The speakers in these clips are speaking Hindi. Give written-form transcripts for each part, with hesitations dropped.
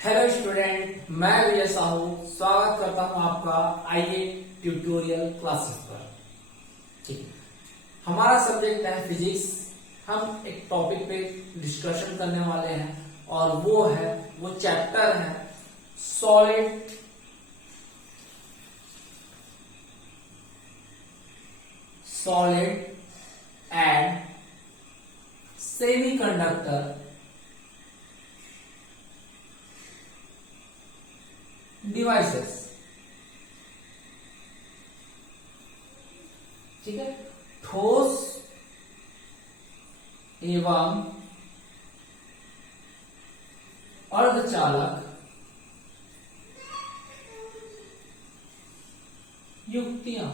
हेलो स्टूडेंट, मैं विजय साहू स्वागत करता हूं आपका आईए ट्यूटोरियल क्लासेस पर। ठीक है, हमारा सब्जेक्ट है फिजिक्स। हम एक टॉपिक पे डिस्कशन करने वाले हैं और वो चैप्टर है सॉलिड एंड सेमीकंडक्टर डिवाइसेस। ठीक है, ठोस एवं अर्धचालक युक्तियां।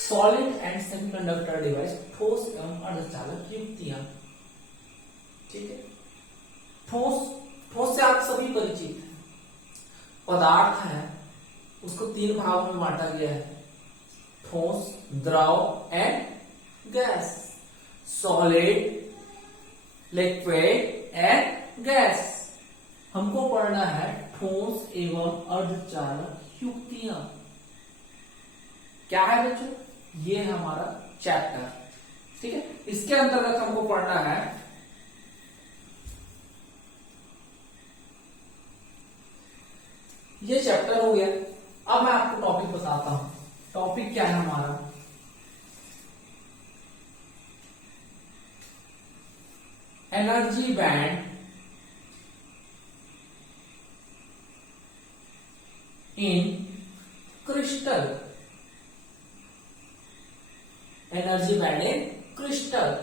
सॉलिड एंड सेमीकंडक्टर डिवाइस, ठोस एवं अर्धचालक युक्तियां। ठीक है, ठोस से आप सभी परिचित हैं। पदार्थ है, उसको तीन भागों में बांटा गया है: ठोस, द्रव and gas. Solid, liquid and gas. हमको पढ़ना है ठोस एवं अर्धचालक युक्तियां। क्या है बच्चों? ये है हमारा चैप्टर। ठीक है, इसके अंतर्गत हमको पढ़ना है ये चैप्टर हो गया। अब मैं आपको टॉपिक बताता हूं। टॉपिक क्या है हमारा? एनर्जी बैंड इन क्रिस्टल। एनर्जी बैंड इन क्रिस्टल।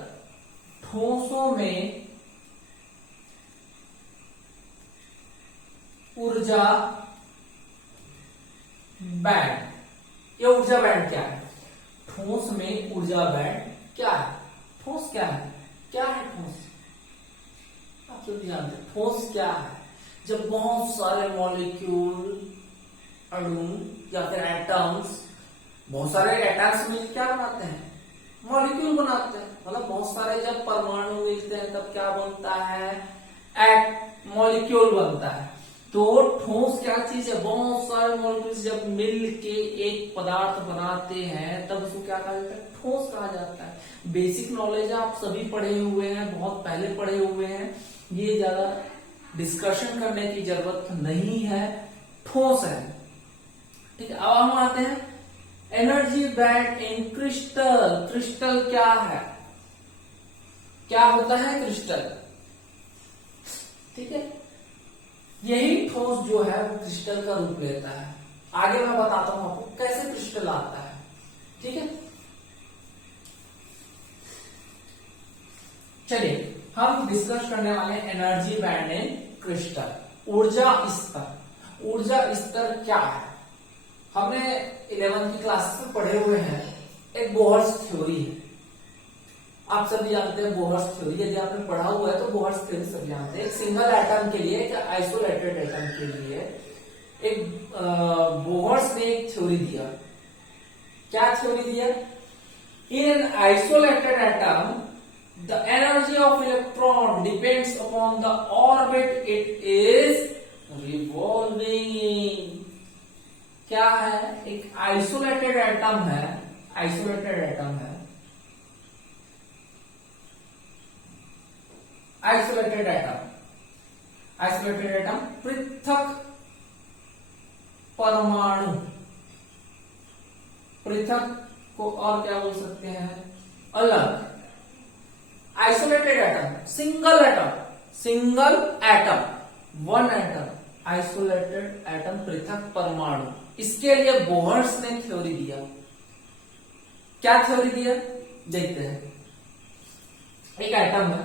ठोसों में ऊर्जा बैंड। ये ऊर्जा बैंड क्या है? ठोस में ऊर्जा बैंड क्या है? ठोस क्या है? क्या है ठोस? आप सब जानते हैं ठोस क्या है? जब बहुत सारे मॉलिक्यूल, अणु या फिर एटम्स, बहुत सारे एटम्स मिलकर क्या बनाते हैं? मॉलिक्यूल बनाते हैं। मतलब बहुत सारे जब परमाणु मिलते हैं तब क्या बनता है? मॉलिक्यूल बनता है। तो ठोस क्या चीज है? बहुत सारे मॉलिक्यूल्स जब मिल के एक पदार्थ बनाते हैं तब उसको क्या कहा जाता है? ठोस कहा जाता है। बेसिक नॉलेज आप सभी पढ़े हुए हैं, बहुत पहले पढ़े हुए हैं, ये ज्यादा डिस्कशन करने की जरूरत नहीं है। ठोस है। ठीक है, अब हम आते हैं एनर्जी बैंड इन क्रिस्टल। क्रिस्टल क्या है? क्या होता है क्रिस्टल? ठीक है, यही ठोस जो है वो क्रिस्टल का रूप लेता है। आगे मैं बताता हूं आपको कैसे क्रिस्टल आता है। ठीक है, चलिए हम डिस्कस करने वाले एनर्जी बैंड इन क्रिस्टल। ऊर्जा स्तर। ऊर्जा स्तर क्या है? हमने 11वीं की क्लास में पढ़े हुए हैं। एक बोहर्स थ्योरी है, आप सभी जानते हैं बोहर्स थ्योरी। यदि आपने पढ़ा हुआ है तो बोहर्स थ्योरी सभी जानते हैं। एक सिंगल एटम के लिए, एक आइसोलेटेड एटम के लिए एक बोहर्स ने एक थ्योरी दिया। क्या थ्योरी दिया? In an isolated atom the energy of electron depends upon the orbit it is revolving. क्या है? एक आइसोलेटेड एटम है, आइसोलेटेड एटम है, आइसोलेटेड एटम पृथक परमाणु। पृथक को और क्या बोल सकते हैं? अलग। Isolated atom, single atom, one atom, isolated atom, पृथक परमाणु। इसके लिए बोहर्स ने थ्योरी दिया। क्या थ्योरी दिया? देखते हैं। एक एटम है,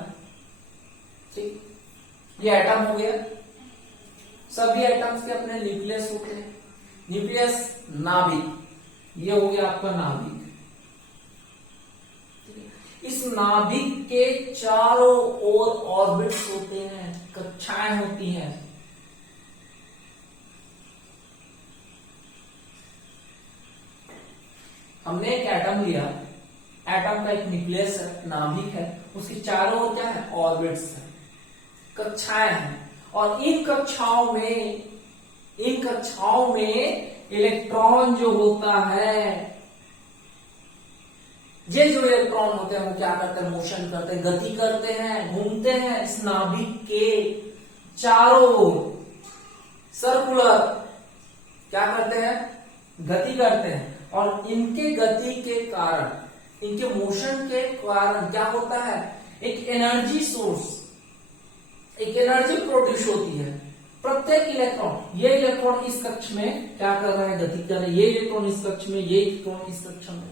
ठीक, ये एटम हो गया। सभी एटम्स के अपने न्यूक्लियस होते हैं। न्यूक्लियस, नाभिक, ये हो गया आपका नाभिक। इस नाभिक के चारों ओर ऑर्बिट्स होते हैं, कक्षाएं होती हैं। हमने एक एटम लिया, एटम का एक न्यूक्लियस है, नाभिक है, उसके चारों ओर क्या है, ऑर्बिट्स है, कक्षाएं हैं। और इन कक्षाओं में इलेक्ट्रॉन जो होता है, ये जो इलेक्ट्रॉन होते हैं वो क्या करते हैं, मोशन करते हैं, गति करते हैं, घूमते हैं इस नाभिक के चारों ओर, सर्कुलर क्या करते हैं, गति करते हैं। और इनके गति के कारण, इनके मोशन के कारण क्या होता है, एक एनर्जी सोर्स, एक एनर्जी प्रोड्यूस होती है। प्रत्येक इलेक्ट्रॉन, ये इलेक्ट्रॉन इस कक्ष में क्या कर रहा है, गति कर रहा है, ये इलेक्ट्रॉन इस कक्ष में, ये इलेक्ट्रॉन इस कक्ष में,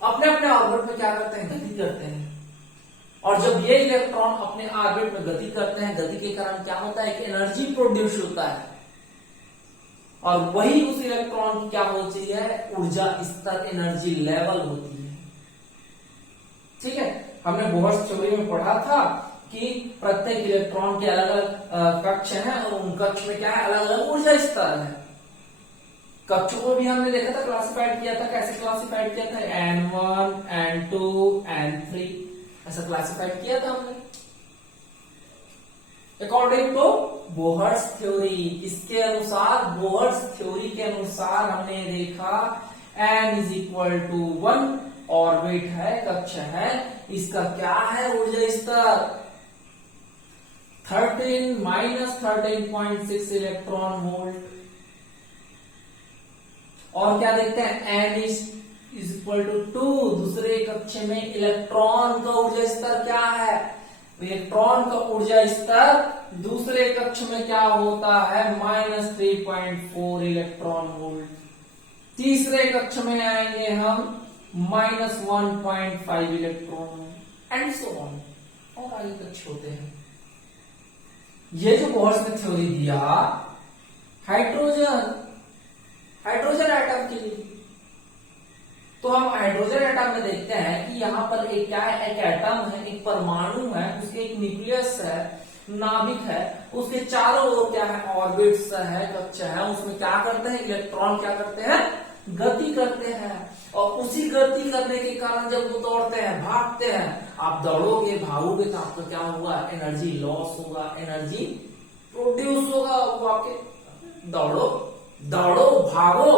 अपने अपने ऑर्बिट में क्या करते हैं, गति करते हैं। और जब ये इलेक्ट्रॉन अपने ऑर्बिट में गति करते हैं, गति के कारण क्या होता है, एक एनर्जी प्रोड्यूस होता है। और वही उस इलेक्ट्रॉन की क्या होती है, ऊर्जा स्तर, एनर्जी लेवल होती है। ठीक है, हमने बोहर्स थ्योरी में पढ़ा था कि प्रत्येक इलेक्ट्रॉन के अलग अलग कक्ष हैं और उन कक्ष में क्या है, अलग अलग ऊर्जा स्तर है। कक्षों को भी हमने देखा था, क्लासिफाइड किया था, कैसे क्लासिफाइड किया था, N1, N2, N3 ऐसा क्लासिफाइड किया था हमने अकॉर्डिंग टू बोहर्स थ्योरी। इसके अनुसार, बोहर्स थ्योरी के अनुसार हमने देखा N is equal to 1 orbit है, कक्ष है, इसका क्या है, ऊर्जा स्तर 13 माइनस 13.6 इलेक्ट्रॉन वोल्ट। और क्या देखते हैं, N इज इक्वल टू 2, दूसरे कक्ष में इलेक्ट्रॉन का ऊर्जा स्तर क्या है, इलेक्ट्रॉन का ऊर्जा स्तर दूसरे कक्ष में क्या होता है, माइनस 3.4 इलेक्ट्रॉन वोल्ट। तीसरे कक्ष में आएंगे हम minus 1.5 electron volt and so on, और आगे कक्ष होते हैं। ये जो बोहर्स ने थ्योरी दिया हाइड्रोजन एटम के लिए, तो हम हाइड्रोजन एटम में देखते हैं कि यहाँ पर एक क्या है, एक एटम है, एक परमाणु है, उसके एक न्यूक्लियस है, नाभिक है, उसके चारों ओर क्या है, ऑर्बिट्स है, कक्ष है, उसमें क्या करते हैं, इलेक्ट्रॉन क्या करते हैं, गति करते हैं। और उसी गति करने के कारण जब वो दौड़ते हैं, भागते हैं, आप दौड़ोगे, भागोगे तो आपको क्या होगा, एनर्जी लॉस होगा, एनर्जी प्रोड्यूस होगा। वो आपके दौड़ो भागो,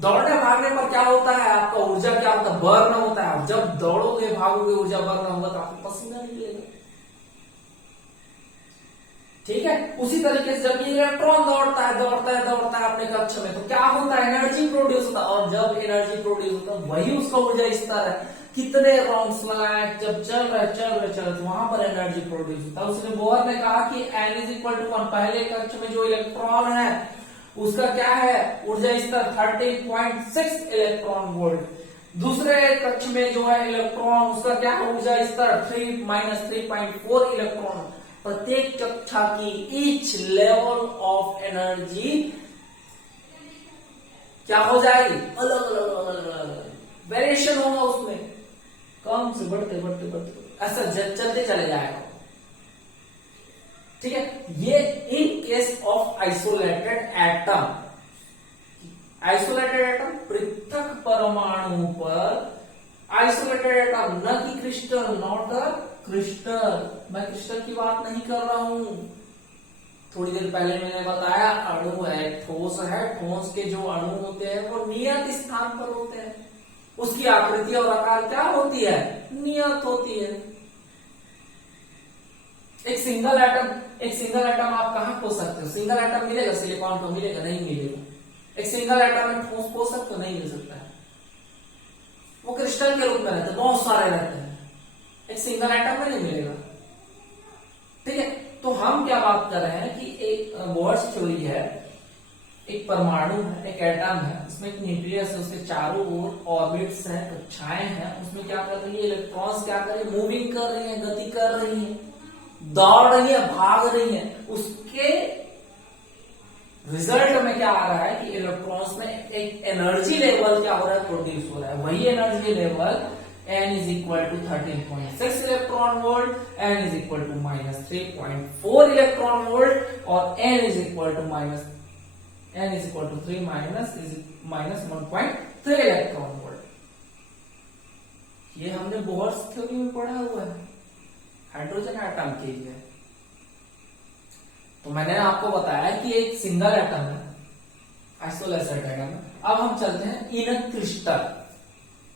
दौड़ने भागने पर क्या होता है, आपका ऊर्जा क्या होता है, बर्न होता है। जब दौड़ोगे भागोगे, ऊर्जा बर्न होगा तो आपको पसीना निकलेगा। ठीक है, उसी तरीके से जब ये इलेक्ट्रॉन दौड़ता है अपने कक्ष में, तो क्या होता है, एनर्जी प्रोड्यूस होता है। और जब एनर्जी प्रोड्यूस होता है, वही उसका ऊर्जा स्तर है। कितने राउंड्स लगाए, जब चल रहे तो वहां पर एनर्जी प्रोड्यूस होता है। उसने बोहर ने कहा कि N इज इक्वल टू 1, पहले कक्ष में जो इलेक्ट्रॉन है उसका क्या है, ऊर्जा स्तर 13.6 इलेक्ट्रॉन वोल्ट। दूसरे कक्ष में जो है इलेक्ट्रॉन, उसका क्या है, ऊर्जा स्तर 3 माइनस 3.4 इलेक्ट्रॉन। प्रत्येक कक्षा की ईच लेवल ऑफ एनर्जी क्या हो जाएगी, अलग वेरिएशन होगा उसमें, कम से बढ़ते ऐसा चलते चले जाएगा। ठीक है, ये in case of isolated atom, पृथक परमाणु पर आइसोलेटेड एटम, न कि क्रिस्टल, नॉट अ क्रिस्टल। मैं क्रिस्टल की बात नहीं कर रहा हूं। थोड़ी देर पहले मैंने बताया अणु है, ठोस है, ठोस के जो अणु होते हैं वो नियत स्थान पर होते हैं, उसकी आकृति और आकार क्या होती है, नियत होती है। एक सिंगल एटम आप कहां खो सकते हो, सिंगल एटम मिलेगा, सिलिकॉन को मिलेगा, नहीं मिलेगा। एक सिंगल एटम में ठोस खो सकते हो, नहीं मिल सकता है। वो क्रिस्टल के रूप में रहते हैं, बहुत सारे रहते हैं, एक सिंगल एटम में नहीं मिलेगा। ठीक है, तो हम क्या बात कर रहे हैं कि एक बोहर्स थ्योरी है, एक परमाणु है, एक एटम है, उसमें एक न्यूक्लियस है, उसके चारों ओर ऑर्बिट्स हैं, कक्षाएं हैं, उसमें क्या कर रही है, इलेक्ट्रॉन्स क्या कर रही है, मूविंग कर रही है, गति कर रही है, दौड़ रही है, भाग रही है। उसके रिजल्ट में क्या आ रहा है कि इलेक्ट्रॉन्स में एक एनर्जी लेवल क्या हो रहा है, प्रोड्यूस हो रहा है। वही energy level N is equal to 13.6 electron volt, N is equal to minus 3.4 electron volt, और N is equal to 3 minus 1.3 electron volt. ये हमने बोहर्स थ्योरी में पढ़ा हुआ है, हाइड्रोजन एटम के लिए। तो मैंने आपको बताया कि एक सिंगल एटम है, आइसोलेटेड एटम है। अब हम चलते हैं इन क्रिस्टल।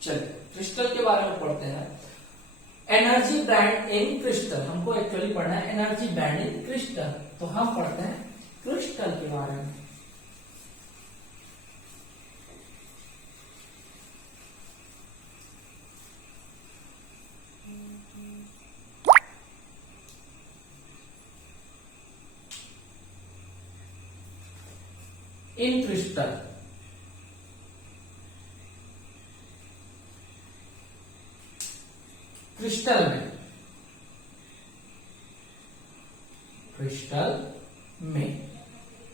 चलिए क्रिस्टल के बारे में पढ़ते हैं। एनर्जी बैंड इन क्रिस्टल, हमको एक्चुअली पढ़ना है एनर्जी बैंड इन क्रिस्टल। तो हम पढ़ते हैं क्रिस्टल के बारे में। इन क्रिस्टल, क्रिस्टल में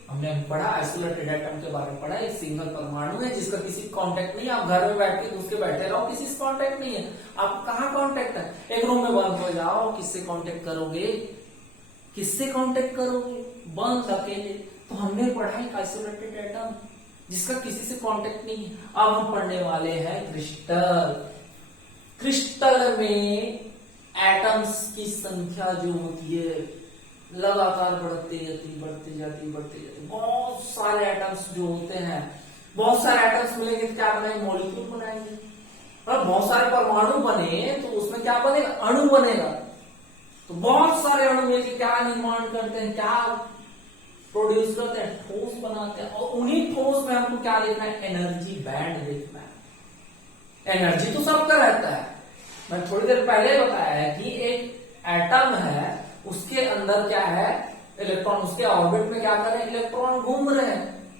हमने पढ़ा आइसोलेटेड एटम के बारे में पढ़ा। एक सिंगल परमाणु है जिसका किसी कांटेक्ट नहीं है। आप घर में बैठ के दूसरे बैठे रहो, किसी से कांटेक्ट नहीं है। आप कहाँ कांटेक्ट है? एक रूम में बंद हो जाओ, किससे कांटेक्ट करोगे? किससे कांटेक्ट करोगे? बंद अकेले। तो हमने पढ़ा एक आइसोलेटेड एटम जिसका किसी से कांटेक्ट नहीं है। अब हम पढ़ने वाले हैं क्रिस्टल। क्रिस्टल में एटम्स की संख्या जो होती है लगातार बढ़ती जाती। बहुत सारे एटम्स जो होते हैं, बहुत सारे एटम्स मिलेंगे तो क्या बनाएंगे? मॉलिक्यूल बनाएंगे। और बहुत सारे परमाणु बने तो उसमें क्या बनेगा? अणु बनेगा। तो बहुत सारे अणु मिलकर क्या निर्माण करते हैं, क्या प्रोड्यूस करते हैं? ठोस बनाते हैं। और उन्हीं ठोस में हमको क्या देखना है? एनर्जी बैंड देखना है। एनर्जी तो सबका रहता है। मैं थोड़ी देर पहले बताया है कि एक एटम है, उसके अंदर क्या है? इलेक्ट्रॉन। उसके ऑर्बिट में क्या कर रहे हैं? इलेक्ट्रॉन घूम रहे हैं।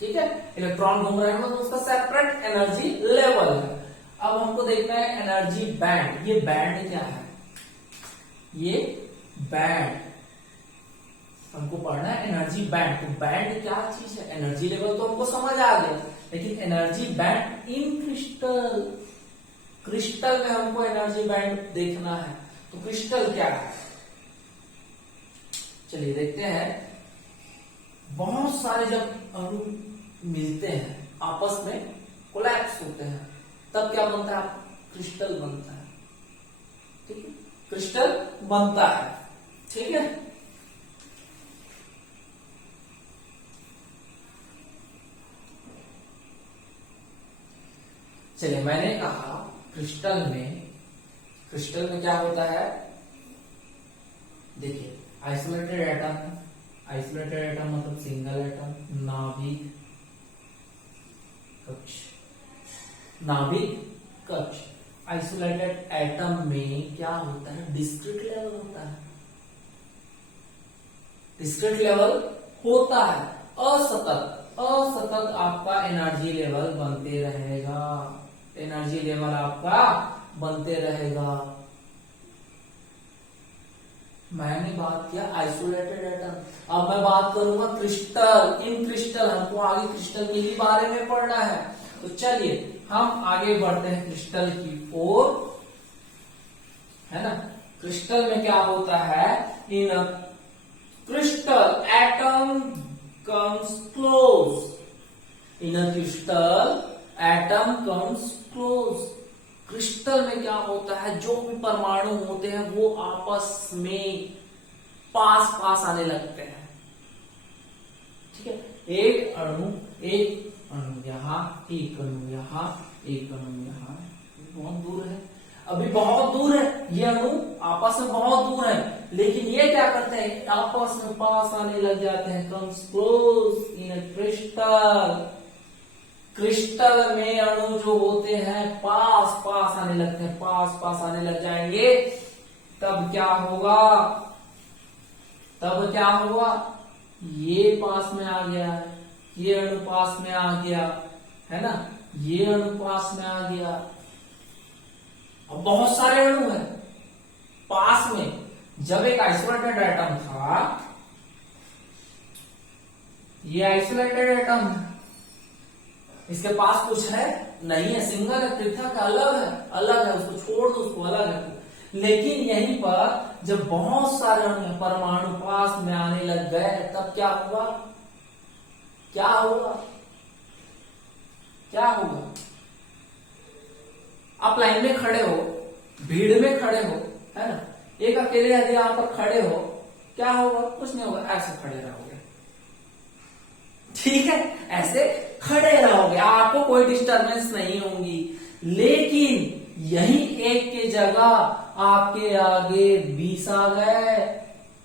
ठीक है, इलेक्ट्रॉन घूम रहे हैं मतलब उसका सेपरेट एनर्जी लेवल है। अब हमको देखना है एनर्जी बैंड। ये बैंड क्या है? ये बैंड हमको पढ़ना है, एनर्जी बैंड। तो बैंड क्या चीज है? एनर्जी लेवल तो हमको समझ आ गया, लेकिन एनर्जी बैंड इन क्रिस्टल, क्रिस्टल में हमको एनर्जी बैंड देखना है। तो क्रिस्टल क्या है? चलिए देखते हैं। बहुत सारे जब अणु मिलते हैं, आपस में कोलैप्स होते हैं, तब क्या बनता है? क्रिस्टल बनता है। ठीक है, क्रिस्टल बनता है। ठीक है, चलिए मैंने कहा क्रिस्टल में क्या होता है? देखिए आइसोलेटेड एटम है। आइसोलेटेड एटम मतलब सिंगल एटम, नाभिक कक्ष, नाभिक कक्ष। आइसोलेटेड एटम में क्या होता है? डिस्क्रीट लेवल होता है। डिस्क्रीट लेवल होता है। असतत आपका एनर्जी लेवल बनते रहेगा। एनर्जी लेवल आपका बनते रहेगा। मैंने बात किया आइसोलेटेड एटम। अब मैं बात करूंगा क्रिस्टल। इन क्रिस्टल, हमको आगे क्रिस्टल के ही बारे में पढ़ना है। तो चलिए हम आगे बढ़ते हैं क्रिस्टल की ओर, है ना। क्रिस्टल में क्या होता है? In crystal atom comes close. In crystal atom comes close. Crystal में क्या होता है? जो भी परमाणु होते हैं वो आपस में पास आने लगते हैं। ठीक है, एक अणु यहाँ, एक अणु यहाँ, एक अणु यहाँ, बहुत दूर है, अभी बहुत दूर है। ये अणु आपस में बहुत दूर है, लेकिन ये क्या करते हैं? आपस में पास आने लग जाते हैं। Comes close in crystal. Crystal में अणु जो होते हैं पास आने लगते हैं, पास आने लग जाएंगे। तब क्या होगा? ये पास में आ गया है, ये अणु पास में आ गया है ना, ये अणु पास में आ गया। अब बहुत सारे अणु हैं पास में। जब एक आइसोलेटेड एटम था, ये आइसोलेटेड एटम है, इसके पास कुछ है नहीं है, सिंगल है, पृथक अलग है, उसको छोड़ दो, उसको अलग है। लेकिन यहीं पर जब बहुत सारे परमाणु पास में आने लग गए, तब क्या हुआ? आप लाइन में खड़े हो, भीड़ में खड़े हो, है ना, एक अकेले यदि यहाँ पर खड़े हो, क्या होगा? कुछ नहीं होगा, ऐसे खड़े रहोगे, ठीक है, ऐसे खड़े रहोगे, आपको कोई डिस्टरबेंस नहीं होगी। लेकिन यही एक के जगह आपके आगे 20 आ गए,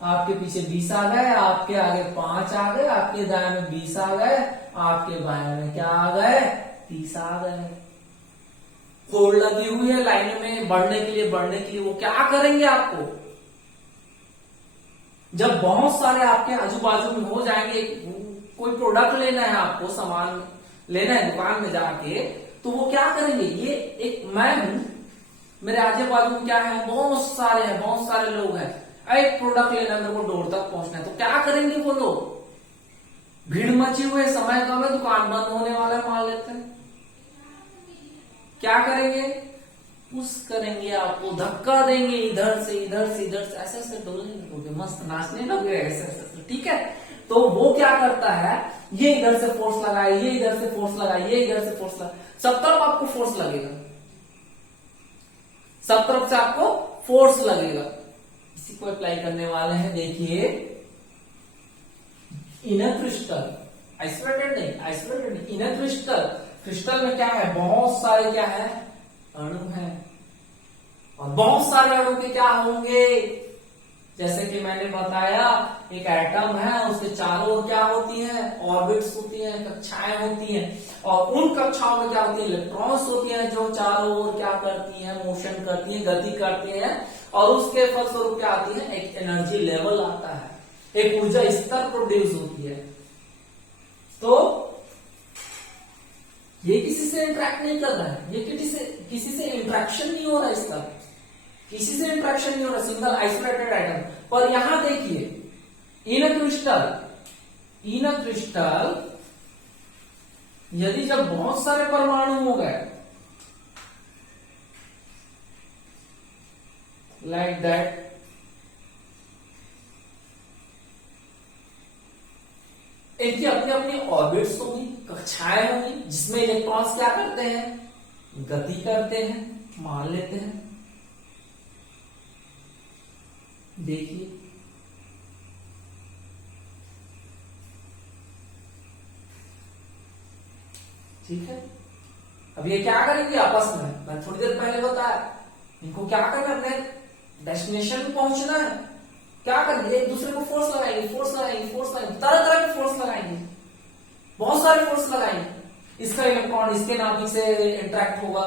आपके पीछे 20 आ गए, आपके आगे 5 आ गए, आपके दाएं में 20 आ गए, आपके बाएं में क्या आ गए? 30 आ गए। होड़ लगी हुई है लाइन में बढ़ने के लिए, वो क्या करेंगे आपको? जब बहुत सारे आपके आजू बाजू में हो जाएंगे, कोई प्रोडक्ट लेना है आपको, सामान लेना है दुकान में जाके, तो वो क्या करेंगे? ये एक मैं हूं, मेरे आजू बाजू में क्या है? बहुत सारे लोग हैं, एक प्रोडक्ट लेना है, मेरे को डोर तक पहुंचना है, तो क्या करेंगे वो लोग? भीड़ मची हुई है, समय कम है, दुकान बंद होने वाला है, मान लेते हैं, क्या करेंगे? पुश करेंगे, आपको धक्का देंगे, इधर से ऐसे डोलने लगोगे, मस्त नाचने लगोगे ऐसे, ठीक है। तो वो क्या करता है? ये इधर से फोर्स लगाए, ये इधर से फोर्स लगाए, ये इधर से फोर्स लगाए, सब तरफ आपको फोर्स लगेगा, सब तरफ से आपको फोर्स लगेगा। इसी को अप्लाई करने वाले हैं, देखिए, इनर क्रिस्टल, आइसोलेटेड नहीं, इनर क्रिस्टल में क्या है? बहुत सारे क्या है? अणु है, और बहुत सारे अणु के क्या होंगे? जैसे कि मैंने बताया, एक एटम है, उसके चारों ओर क्या होती है? ऑर्बिट्स होती हैं, कक्षाएं होती हैं, और उन कक्षाओं में क्या होती है? इलेक्ट्रॉन्स होती हैं, जो चारों ओर क्या करती हैं? मोशन करती हैं, गति करती हैं, और उसके फलस्वरूप क्या आती है? एक एनर्जी लेवल आता है, एक ऊर्जा स्तर प्रोड्यूस होती है। तो ये किसी से इंटरेक्ट नहीं कर रहा है, ये किसी से इंटरेक्शन नहीं हो रहा है, इसका किसी से इंटरेक्शन नहीं हो रहा, सिंगल आइसोलेटेड आइटम। पर यहां देखिए, इन क्रिस्टल यदि जब बहुत सारे परमाणु हो गए, लाइक दैट, इनकी अपनी अपनी ऑर्बिट्स होंगी, कक्षाएं होंगी, जिसमें इलेक्ट्रॉन्स क्या करते हैं? गति करते हैं, मान लेते हैं। देखिए, ठीक है। अब ये क्या करेंगे आपस में? मैं थोड़ी देर पहले बताया, इनको क्या करना है? अपने डेस्टिनेशन पे पहुंचना है, क्या करेंगे? एक दूसरे को फोर्स लगाएंगे, तरह तरह के फोर्स लगाएंगे, बहुत सारे फोर्स लगाएंगे। इसका इलेक्ट्रॉन इसके नाभिक से इंटरेक्ट होगा,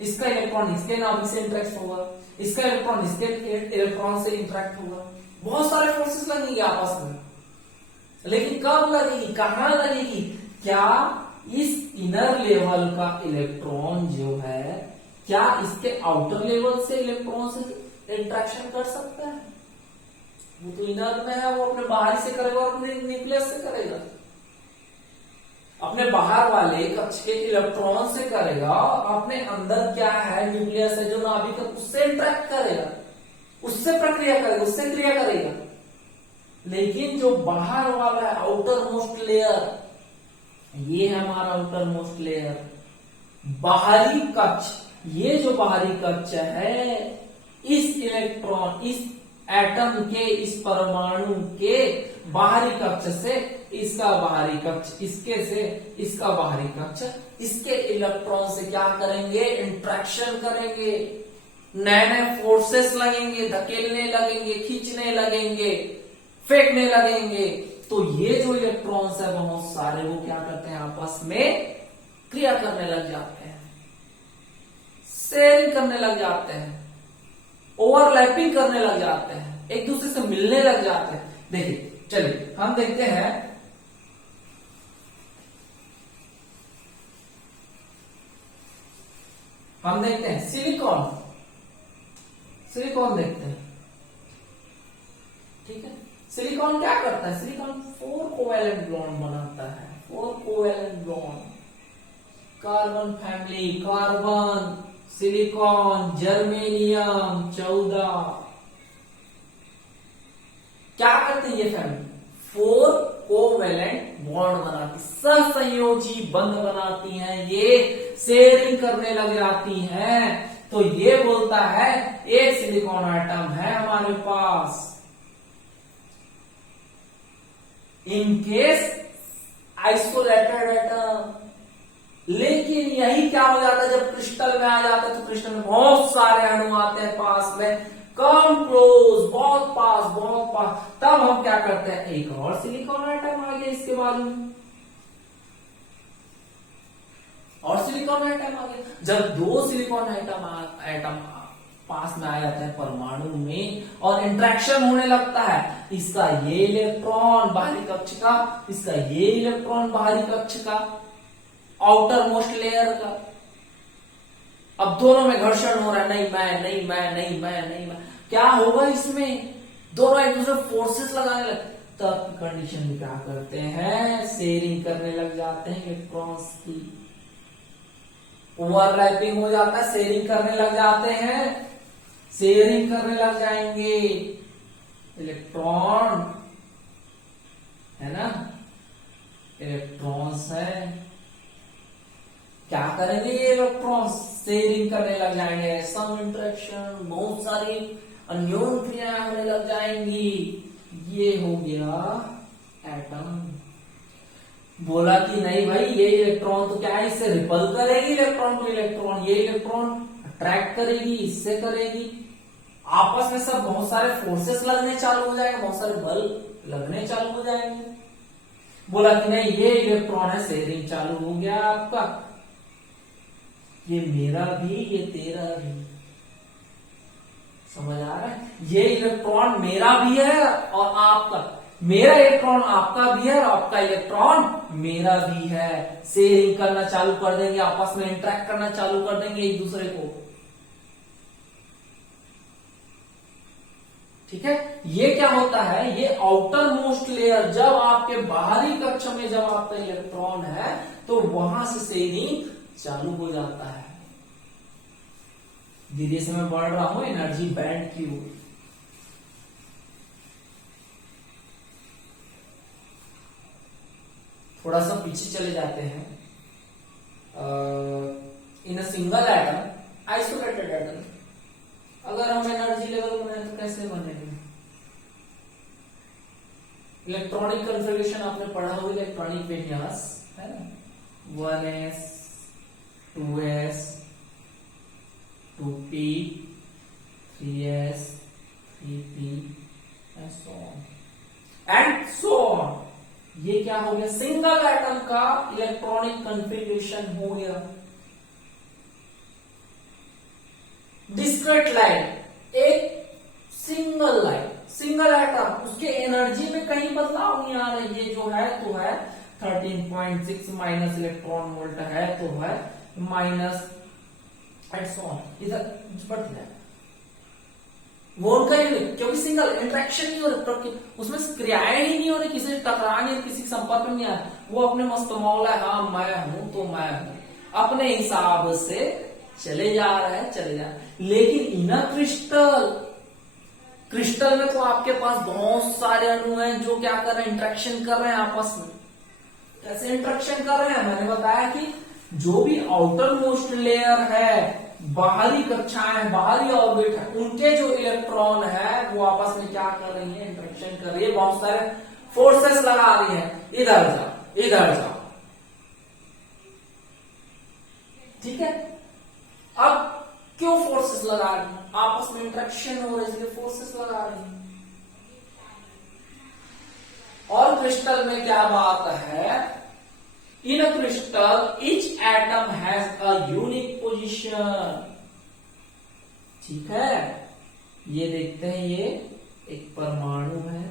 इसका इलेक्ट्रॉन इसके नाभिक से इंटरेक्ट होगा, इसका इलेक्ट्रॉन इसके इलेक्ट्रॉन से इंटरेक्ट होगा, बहुत सारे फोर्सेस लगेंगे आपस में। लेकिन कब लगेगी? कहां लगेगी? क्या इस इनर लेवल का इलेक्ट्रॉन जो है, क्या इसके आउटर लेवल से इलेक्ट्रॉन से इंटरेक्शन कर सकता है? वो तो इनर में है, वो अपने बाहर से करेगा और अपने न्यूक्लियस से करेगा, अपने बाहर वाले कक्ष के इलेक्ट्रॉन से करेगा, अपने अंदर क्या है? न्यूक्लियस है जो नाभिक, उससे इंटरेक्ट करेगा, उससे प्रक्रिया करेगा, उससे क्रिया करेगा। लेकिन जो बाहर वाला है, आउटर मोस्ट लेयर, ये है हमारा आउटर मोस्ट लेयर, बाहरी कक्ष, ये जो बाहरी कक्ष है, इस इलेक्ट्रॉन, इस एटम के, इस परमाणु के बाहरी कक्ष से इसका बाहरी कक्ष, इसके से इसका बाहरी कक्ष, इसके इलेक्ट्रॉन से क्या करेंगे? इंट्रैक्शन करेंगे, नए नए फोर्सेस लगेंगे, धकेलने लगेंगे, खींचने लगेंगे, फेंकने लगेंगे। तो ये जो इलेक्ट्रॉन्स है बहुत सारे, वो क्या करते हैं? आपस में क्रिया करने लग जाते हैं, शेयरिंग करने लग जाते हैं, ओवरलैपिंग करने लग जाते हैं, एक दूसरे से मिलने लग जाते हैं। देखिए, चलिए हम देखते हैं, सिलिकॉन देखते हैं, ठीक है। सिलिकॉन क्या करता है? सिलिकॉन 4 कोवैलेंट बॉन्ड बनाता है, 4 covalent bond, carbon family, carbon, silicon, germanium 14, क्या करते हैं ये फैमिली? 4 कोवैलेंट बॉन्ड बनाती, सहसंयोजी बंध बनाती हैं, ये शेयरिंग करने लग जाती हैं। तो ये बोलता है एक सिलिकॉन एटम है हमारे पास, इन केस आइसोलेटेड एटम। लेकिन यही क्या हो जाता है जब क्रिस्टल में आ जाता है, तो क्रिस्टल में बहुत सारे अणु आते हैं पास में, कम क्लोज, बहुत पास, तब हम क्या करते हैं, एक और सिलिकॉन एटम आ गया इसके बाजू में, और सिलिकॉन एटम आ गया। जब दो सिलिकॉन एटम पास में आ जाते हैं परमाणु में और इंटरेक्शन होने लगता है, इसका ये इलेक्ट्रॉन बाहरी कक्ष का, इसका ये इलेक्ट्रॉन बाहरी कक्ष का, आउटर मोस्ट लेयर का, अब दोनों में घर्षण हो रहा है, नहीं मैं, नहीं मैं, नहीं मैं, नहीं मैं, क्या होगा इसमें, दोनों एक दूसरे फोर्सेस लगाने लगते, तब कंडीशन में क्या करते हैं, शेयरिंग करने लग जाते हैं इलेक्ट्रॉन्स की, ओवरलैपिंग हो जाता है, शेयरिंग करने लग जाते हैं, शेयरिंग करने लग जाएंगे इलेक्ट्रॉन, है ना, इलेक्ट्रॉन्स है, क्या करेंगे ये इलेक्ट्रॉन्स, शेयरिंग करने लग जाएंगे, सम इंटरेक्शन, बहुत सारी अन्योन क्रियाएं होने लग जाएंगी, ये हो गया एटम। बोला कि नहीं भाई ये इलेक्ट्रॉन तो क्या है, इससे रिपल करेगी इलेक्ट्रॉन को इलेक्ट्रॉन, ये इलेक्ट्रॉन अट्रैक्ट करेगी, इससे करेगी, आपस में सब बहुत सारे फोर्सेस लगने चालू हो जाएंगे, बहुत सारे बल लगने चालू हो जाएंगे। बोला कि नहीं ये इलेक्ट्रॉन है, शेयरिंग चालू हो गया आपका, ये मेरा भी ये तेरा भी, समझ आ रहा है, ये इलेक्ट्रॉन मेरा भी है और आपका, मेरा इलेक्ट्रॉन आपका भी है और आपका इलेक्ट्रॉन मेरा भी है, शेयरिंग करना चालू कर देंगे, आपस में इंटरेक्ट करना चालू कर देंगे एक दूसरे को, ठीक है। ये क्या होता है, ये आउटर मोस्ट लेयर, जब आपके बाहरी कक्ष में जब आपका इलेक्ट्रॉन है तो वहां से शेयरिंग चालू हो जाता है। धीरे से मैं बढ़ रहा हूं एनर्जी बैंड की ओर। थोड़ा सा पीछे चले जाते हैं, in a single atom, isolated atom, अगर हम एनर्जी लेवल बनाए तो कैसे बनेंगे, इलेक्ट्रॉनिक कन्फिगरेशन आपने पढ़ा होगा, इलेक्ट्रॉनिक विन्यास है ना, 1s 2s 2p 3s 3p and so on. ये क्या हो गया, सिंगल एटम का इलेक्ट्रॉनिक कन्फिगरेशन हो गया। डिस्क्रीट लाइन, एक सिंगल लाइन, सिंगल एटम, उसके एनर्जी में कहीं बदलाव नहीं आ रहा, ये जो है तो है 13.6 माइनस इलेक्ट्रॉन वोल्ट है तो है माइनस एंड सो ऑन, इधर बढ़ जाए वो उनका यूनिट, क्योंकि सिंगल इंटरेक्शन नहीं हो रही, उसमें क्रियाएं ही नहीं हो रही, किसी से टकरा नहीं, किसी के संपर्क में नहीं आ रहा, वो अपने मस्तमौला है, हाँ मैं हूं तो मैं हूं, अपने हिसाब से चले जा रहे हैं, चले जा रहे हैं। लेकिन इनर क्रिस्टल, क्रिस्टल में तो आपके पास बहुत सारे अणु हैं जो क्या कर रहे हैं, इंटरेक्शन कर रहे हैं आपस में। कैसे इंटरेक्शन कर रहे हैं, मैंने बताया कि जो भी आउटर मोस्ट लेयर है, बाहरी कक्षाएं, बाहरी ऑर्बिट है, उनके जो इलेक्ट्रॉन है वो आपस में क्या कर रही है, इंटरेक्शन कर रही है, बहुत सारे फोर्सेस लगा रही है, इधर जाओ इधर जाओ, ठीक है। अब क्यों फोर्सेस लगा रही है, आपस में इंटरेक्शन हो रही है इसलिए फोर्सेस लगा रही है। और क्रिस्टल में क्या बात है, in a crystal each atom has a unique position, ठीक है। ये देखते हैं, ये एक परमाणु है,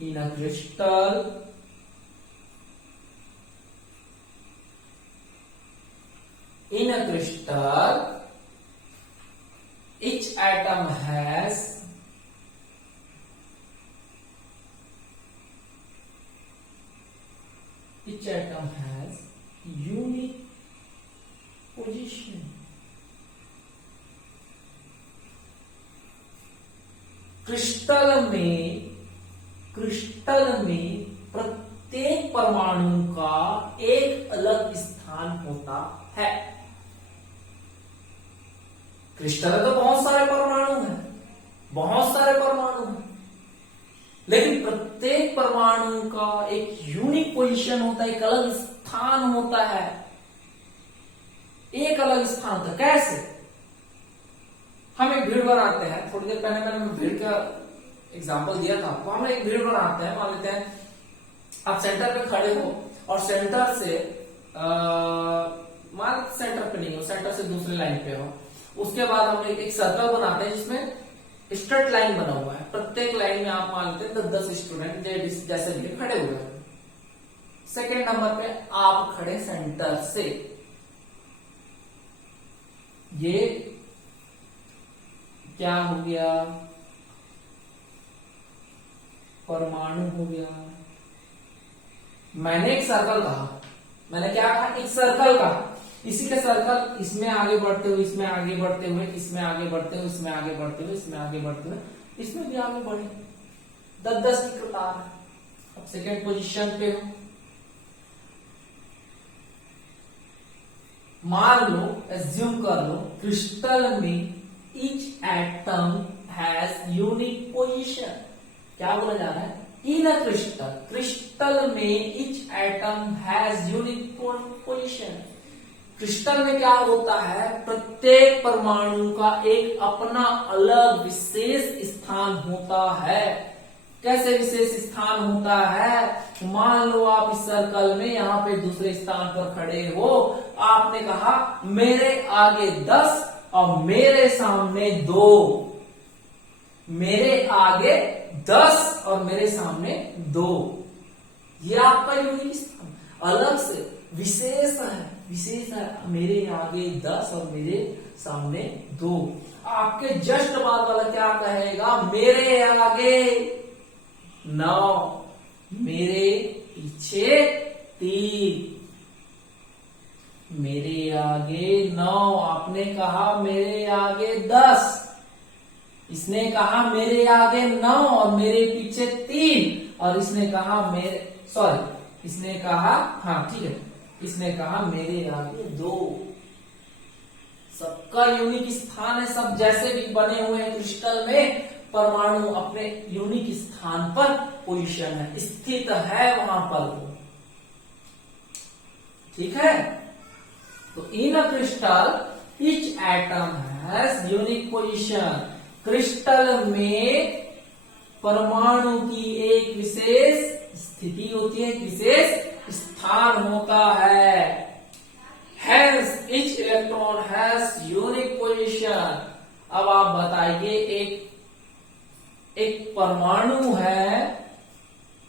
in a crystal in a crystal each atom has unique position। Crystal में प्रत्येक परमाणु का एक अलग स्थान होता है। क्रिस्टल में तो बहुत सारे परमाणु हैं, बहुत सारे परमाणु हैं, लेकिन प्रत्येक परमाणु का एक यूनिक पोजीशन होता है, एक अलग स्थान होता है, एक अलग स्थान होता है। कैसे? हम एक भीड़ बनाते हैं, थोड़ी देर पहले मैंने भीड़ का एग्जाम्पल दिया था आपको। हम एक भीड़ बनाते हैं, मान लेते हैं आप सेंटर पे खड़े हो और सेंटर से मान सेंटर पे नहीं हो, सेंटर से दूसरी लाइन पे हो। उसके बाद हम एक सर्कल बनाते हैं जिसमें स्ट्रेट लाइन बना हुआ है, प्रत्येक लाइन में आप मान लेते हैं 10 स्टूडेंट जैसे भी खड़े हुए हैं। सेकेंड नंबर पे आप खड़े सेंटर से, ये क्या हो गया? परमाणु हो गया। मैंने एक सर्कल कहा, मैंने क्या कहा? एक सर्कल कहा। इसी के सर्कल इसमें आगे बढ़ते हुए, इसमें आगे बढ़ते हुए, इसमें आगे बढ़ते हुए, इसमें आगे बढ़ते हुए, इसमें आगे बढ़ते हुए, इसमें भी आगे बढ़े, 10-10 की कतार है। अब सेकेंड पोजीशन पे हो, मान लो, एज्यूम कर लो, क्रिस्टल में each atom has unique position. क्या बोला जा रहा है? इन अ क्रिस्टल, क्रिस्टल में each atom has unique position. Crystal में क्या होता है? प्रत्येक परमाणु का एक अपना अलग विशेष स्थान होता है। कैसे विशेष स्थान होता है? मान लो आप इस सर्कल में यहाँ पे दूसरे स्थान पर खड़े हो, आपने कहा मेरे आगे 10 और मेरे सामने 2, मेरे आगे 10 और मेरे सामने 2। ये आपका यूनिक स्थान, अलग से विशेष है, विशेष है। मेरे आगे 10 और मेरे सामने 2। आपके जस्ट बाद वाला क्या कहेगा? मेरे आगे 9, मेरे पीछे 3। मेरे आगे 9, आपने कहा मेरे आगे 10, इसने कहा मेरे आगे 9 और मेरे पीछे 3, और इसने कहा इसने कहा, हाँ ठीक है, इसने कहा मेरे आगे 2। सबका यूनिक स्थान है, सब जैसे भी बने हुए हैं क्रिस्टल में, परमाणु अपने यूनिक स्थान पर पोजीशन है, स्थित है वहां पर। ठीक है? तो in a crystal each atom has unique position. Crystal में परमाणु की एक विशेष स्थिति होती है, एक विशेष स्थान होता है। Hence each electron has unique position। अब आप बताइए, एक परमाणु है,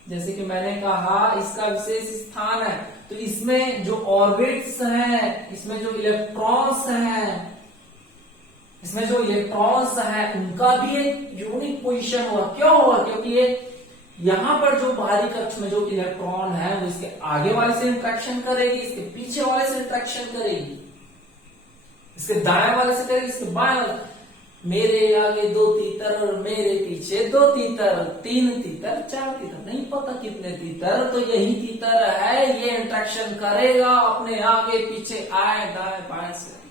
जैसे कि मैंने कहा इसका विशेष स्थान है, तो इसमें जो ऑर्बिट्स हैं, इसमें जो इलेक्ट्रॉन्स हैं, उनका भी एक यूनिक पोजीशन हुआ। क्यों हुआ? क्योंकि ये यहां पर जो बाहरी कक्ष में जो इलेक्ट्रॉन है वो इसके आगे वाले से इंटरेक्शन करेगी, इसके पीछे वाले से इंटरेक्शन करेगी, इसके दाएं वाले से करेगी, इसके बाएं वाले। मेरे आगे 2 तीतर और मेरे पीछे 2 तीतर, 3 तीतर, 4 तीतर, नहीं पता कितने तीतर, तो यही तीतर है, ये इंटरेक्शन करेगा अपने आगे पीछे, आए दाएं बाएं से।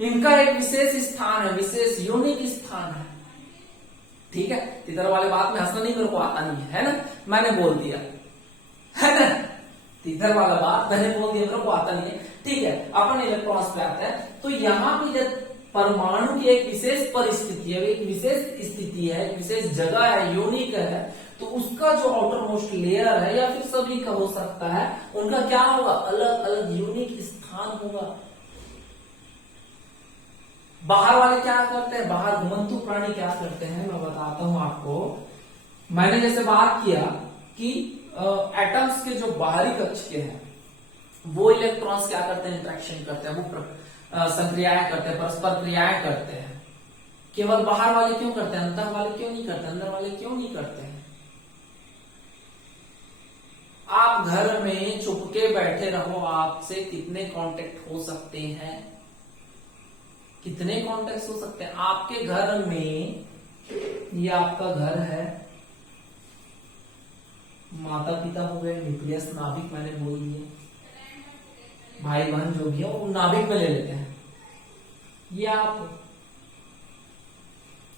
इनका एक विशेष स्थान है, विशेष यूनिक स्थान है। ठीक है? तीतर वाले बात में हंसना नहीं, मेरे को आता नहीं है ना, मैंने बोल दिया है ना, तीतर वाला बात मैंने बोल दिया, मेरे को आता नहीं है। ठीक है, अपन इलेक्ट्रॉन्स पे आते हैं। तो यहाँ पे जब परमाणु की एक विशेष परिस्थिति है, एक विशेष स्थिति है, एक विशेष जगह है, यूनिक है, तो उसका जो आउटर मोस्ट लेयर है, या फिर सभी का हो सकता है, उनका क्या होगा? अलग अलग यूनिक स्थान होगा। बाहर वाले क्या करते हैं? बाहर घुमंतु प्राणी क्या करते हैं, मैं बताता हूं आपको। मैंने जैसे बात किया कि एटम्स के जो बाहरी कक्ष के हैं, वो इलेक्ट्रॉन्स क्या करते हैं? इंटरेक्शन करते हैं, वो संक्रियाएं करते हैं, परस्पर क्रियाएं करते हैं। केवल बाहर वाले क्यों करते हैं, अंदर वाले क्यों नहीं करते? अंदर वाले क्यों नहीं करते हैं? आप घर में चुपके बैठे रहो, आपसे कितने कांटेक्ट हो सकते हैं? कितने कॉन्टेक्ट हो सकते हैं आपके घर में? ये आपका घर है, माता पिता हो गए, न्यूक्लियस नाभिक मैंने बोल दिया, भाई बहन जो भी है वो नाभिक में ले लेते हैं। ये आप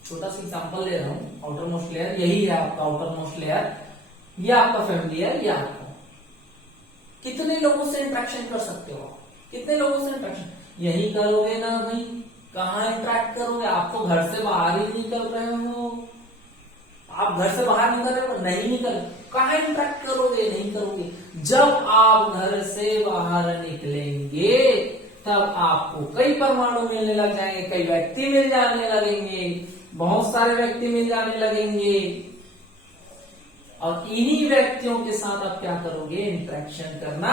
छोटा सा एग्जांपल ले रहा हूं, आउटर मोस्ट लेयर यही है आपका आउटर मोस्ट लेयर, ये आपका फैमिली है, ये आपको कितने लोगों से इंटरेक्शन कर सकते हो, कितने लोगों से इंटरेक्शन, यही करोगे ना भाई, कहाँ इंटरेक्ट करोगे, आप तो घर से बाहर ही निकल रहे हो, आप घर से बाहर निकल रहे हो, नहीं निकल, कहाँ इंटरेक्ट करोगे, नहीं करोगे। जब आप घर से बाहर निकलेंगे तब आपको कई परमाणु मिलने लग जाएंगे, कई व्यक्ति मिल जाने लगेंगे, बहुत सारे व्यक्ति मिल जाने लगेंगे, और इन्हीं व्यक्तियों के साथ आप क्या करोगे, इंटरेक्शन करना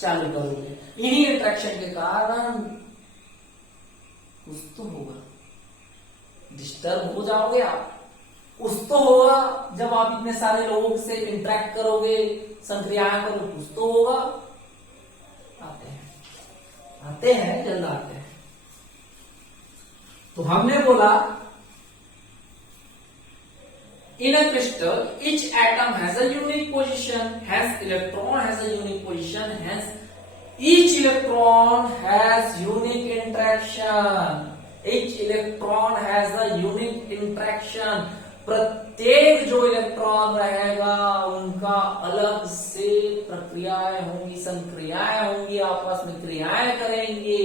चालू करोगे। इन्हीं इंटरेक्शन के कारण कुछ तो होगा, डिस्टर्ब हो जाओगे आप, कुछ तो होगा। जब आप इतने सारे लोगों से इंटरेक्ट करोगे, संक्रियाएं करोगे, कुछ तो होगा। आते हैं जल्द आते हैं। तो हमने बोला in a crystal each atom has a unique position, hence electron has a unique position, hence each electron has unique interaction, each electron has a unique interaction, प्रत्येक जो इलेक्ट्रॉन रहेगा उनका अलग से प्रक्रियाएं होंगी, संक्रियाएं होंगी, आपस में क्रियाएं करेंगी।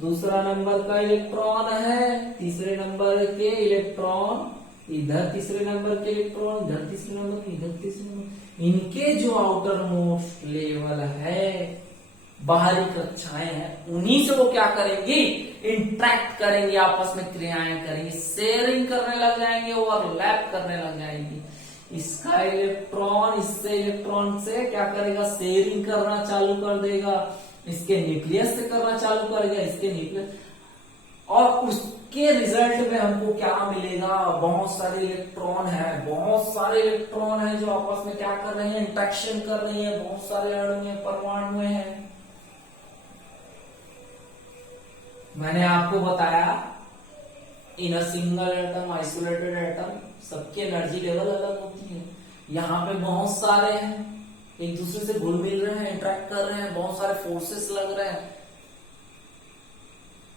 दूसरा नंबर का इलेक्ट्रॉन है, तीसरे नंबर के इलेक्ट्रॉन इधर, तीसरे नंबर के इलेक्ट्रॉन इधर, तीसरे नंबर इधर, तीसरे नंबर, इनके जो आउटर मोस्ट लेवल है, बाहरी कक्षाएं हैं, उन्हीं से वो क्या करेंगी, इंटरेक्ट करेंगे, आपस में क्रियाएं करेंगे, शेयरिंग करने लग जाएंगे, ओवरलैप करने लग जाएंगी। इसका इलेक्ट्रॉन इससे इलेक्ट्रॉन से क्या करेगा, शेयरिंग करना चालू कर देगा, इसके न्यूक्लियस से करना चालू करेगा, इसके न्यूक्लियस, और उसके रिजल्ट में हमको क्या मिलेगा, बहुत सारे इलेक्ट्रॉन है, बहुत सारे इलेक्ट्रॉन है जो आपस में क्या कर रहे हैं, इंटरेक्शन कर रही है, बहुत सारे अणु हैं, परमाणु हैं। मैंने आपको बताया in a single atom, isolated atom, सबकी एनर्जी लेवल अलग होती है। यहाँ पे बहुत सारे हैं, एक दूसरे से घुल मिल रहे हैं, इंटरेक्ट कर रहे हैं, बहुत सारे फोर्सेस लग रहे हैं,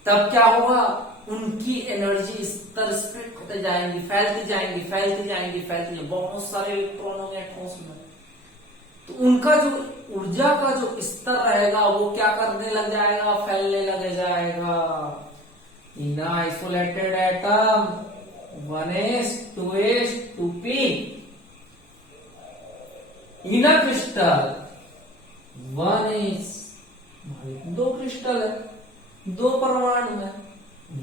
तब क्या होगा, उनकी एनर्जी स्तर स्प्लिट होते जाएंगी, फैलती जाएंगी, फैलती जाएंगी, फैलती जाएंगी, बहुत सारे इलेक्ट्रॉन होंगे ठोस में, तो उनका जो ऊर्जा का जो स्तर रहेगा वो क्या करने लग जाएगा, फैलने लग जाएगा। इन isolated atom 1s 2s 2p, in a crystal 1s, दो क्रिस्टल है, दो परमाणु है,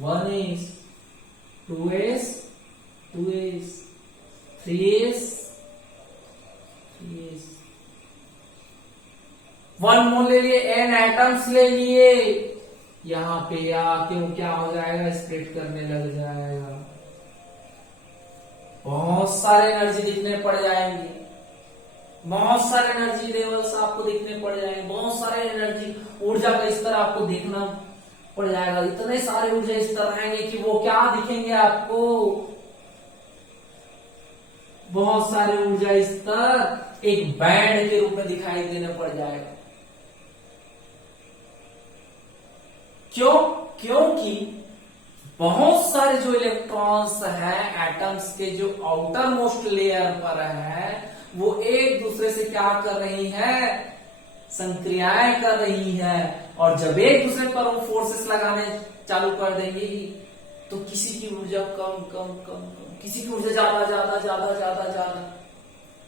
1s 2s 2s 3s 3s, 1 मोल ले लिए, n एटम्स ले लिए, यहां पे आके वो क्या हो जाएगा, स्प्लिट करने लग जाएगा, बहुत सारे एनर्जी दिखने पड़ जाएंगे, बहुत सारे एनर्जी लेवल्स आपको दिखने पड़ जाएंगे, बहुत सारे एनर्जी ऊर्जा का स्तर आपको देखना पड़ जाएगा, इतने सारे ऊर्जा स्तर रहेंगे कि वो क्या दिखेंगे आपको, बहुत सारे ऊर्जा स्तर एक बैंड के रूप में दिखाई देने पड़ जाएगा। क्यों? क्योंकि बहुत सारे जो इलेक्ट्रॉन्स हैं एटम्स के जो आउटर मोस्ट लेयर पर है, वो एक दूसरे से क्या कर रही है, संक्रियाएं कर रही है, और जब एक दूसरे पर वो फोर्सेस लगाने चालू कर देंगी तो किसी की ऊर्जा कम कम कम कम, किसी की ऊर्जा ज्यादा ज्यादा ज्यादा ज्यादा ज्यादा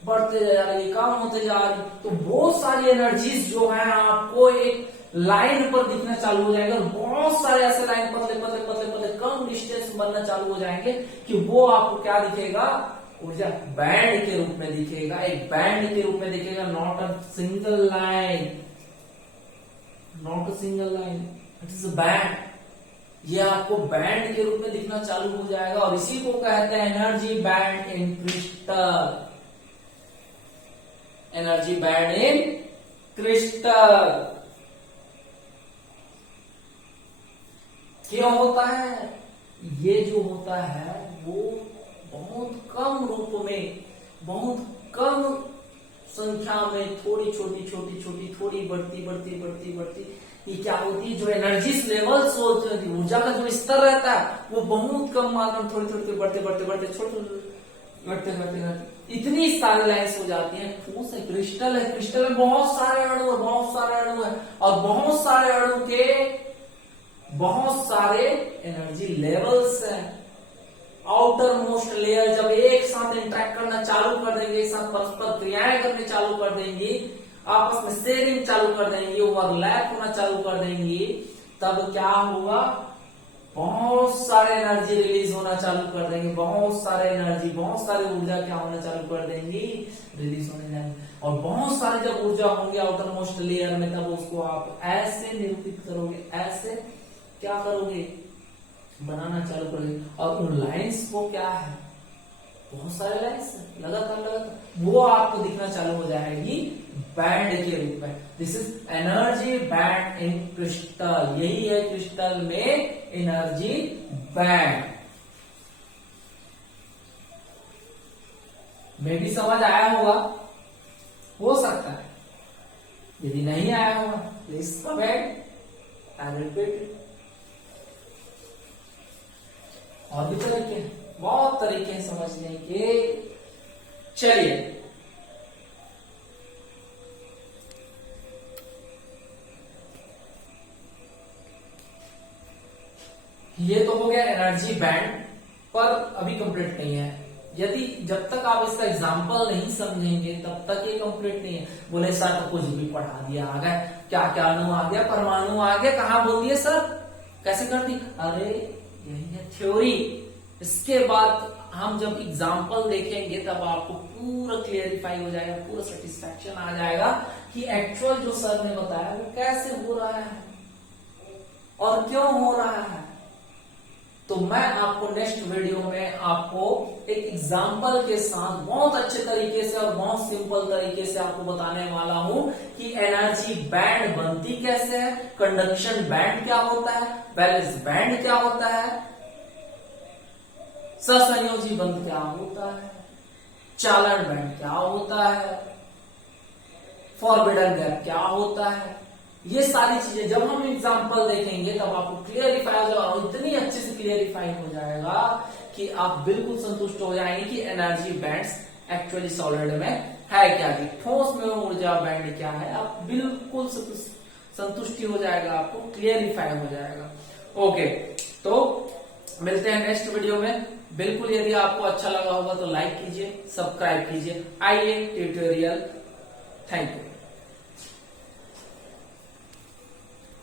बढ़ते जा रही, कम होते जा रही, तो बहुत सारी एनर्जीज जो है आपको एक लाइन पर दिखना चालू हो जाएगा, बहुत सारे ऐसे लाइन पतले पतले पतले पतले कम डिस्टेंस बनना चालू हो जाएंगे कि वो आपको क्या दिखेगा, ऊर्जा बैंड के रूप में दिखेगा, एक बैंड के रूप में दिखेगा, not a single line, not a single line, it is a band. ये आपको बैंड के रूप में दिखना चालू हो जाएगा, और इसी को कहते हैं एनर्जी बैंड इन क्रिस्टल, एनर्जी बैंड इन क्रिस्टल। क्या होता है, ये जो होता है वो बहुत कम रूप में, बहुत कम संख्या में थोड़ी छोटी थोड़ी बढ़ती ये क्या होती है, जो एनर्जी लेवल्स होते हैं, ऊर्जा का जो स्तर रहता है वो बहुत कम मात्रा में थोड़ी बढ़ते छोटे इतनी सारी लाइन्स हो जाती हैं। ठोस है, क्रिस्टल में बहुत सारे अणु है और बहुत सारे अणु के बहुत सारे एनर्जी लेवल्स हैं। आउटर मोस्ट लेयर जब एक साथ इंटरेक्ट करना चालू कर देंगे, एक साथ परस्पर क्रियाएं करने चालू कर देंगी, आपस में शेयरिंग चालू कर देंगी, ओवरलैप होना चालू कर देंगी, तब क्या होगा, बहुत सारे एनर्जी रिलीज होना चालू कर देंगे, बहुत सारे ऊर्जा क्या होना चालू कर देंगी, रिलीज होने जाएंगे। और बहुत सारे जब ऊर्जा होंगे आउटर मोस्ट लेयर में, तब उसको आप ऐसे निरूपित करोगे, ऐसे क्या करोगे, बनाना चालू करोगे। और उन लाइंस को क्या है, बहुत सारे लाइंस लगातार वो आपको दिखना चालू हो जाएगी बैंड के रूप में। This is energy band in crystal, यही है क्रिस्टल में एनर्जी बैंड। में भी समझ आया होगा, हो सकता है, यदि नहीं आया होगा प्लीज कमेंट, आई रिपीट। और भी तरीके, बहुत तरीके हैं समझने के। चलिए ये तो हो गया एनर्जी बैंड, पर अभी कंप्लीट नहीं है। यदि जब तक आप इसका एग्जाम्पल नहीं समझेंगे तब तक ये कंप्लीट नहीं है। बोले सर तो कुछ भी पढ़ा दिया, आ गया क्या अणु आ गया, परमाणु आ गया, कहाँ बोल दिए सर, कैसे कर दी, अरे यही है थ्योरी। इसके बाद हम जब एग्जाम्पल देखेंगे तब आपको पूरा क्लियरिफाई हो जाएगा, पूरा सेटिस्फैक्शन आ जाएगा कि एक्चुअल जो सर ने बताया वो कैसे हो रहा है और क्यों हो रहा है। तो मैं आपको नेक्स्ट वीडियो में आपको एक एग्जाम्पल के साथ बहुत अच्छे तरीके से और बहुत सिंपल तरीके से आपको बताने वाला हूं कि एनर्जी बैंड बनती कैसे है, कंडक्शन बैंड क्या होता है, बैलेंस बैंड क्या होता है, ससंयोजी बंध क्या होता है, चालन बैंड क्या होता है, फॉरबिडन गैप क्या होता है। ये सारी चीजें जब हम एग्जाम्पल देखेंगे तब आपको क्लियरिफाई हो जाएगा, और इतनी अच्छे से क्लियरिफाई हो जाएगा कि आप बिल्कुल संतुष्ट हो जाएंगे कि एनर्जी बैंड्स एक्चुअली सॉलिड में है क्या, कि ठोस में ऊर्जा बैंड क्या है, आप बिल्कुल संतुष्टि हो जाएगा, आपको क्लियरिफाई हो जाएगा। ओके, तो मिलते हैं नेक्स्ट वीडियो में। बिल्कुल यदि आपको अच्छा लगा होगा तो लाइक कीजिए, सब्सक्राइब कीजिए। आइए ट्यूटोरियल, थैंक यू।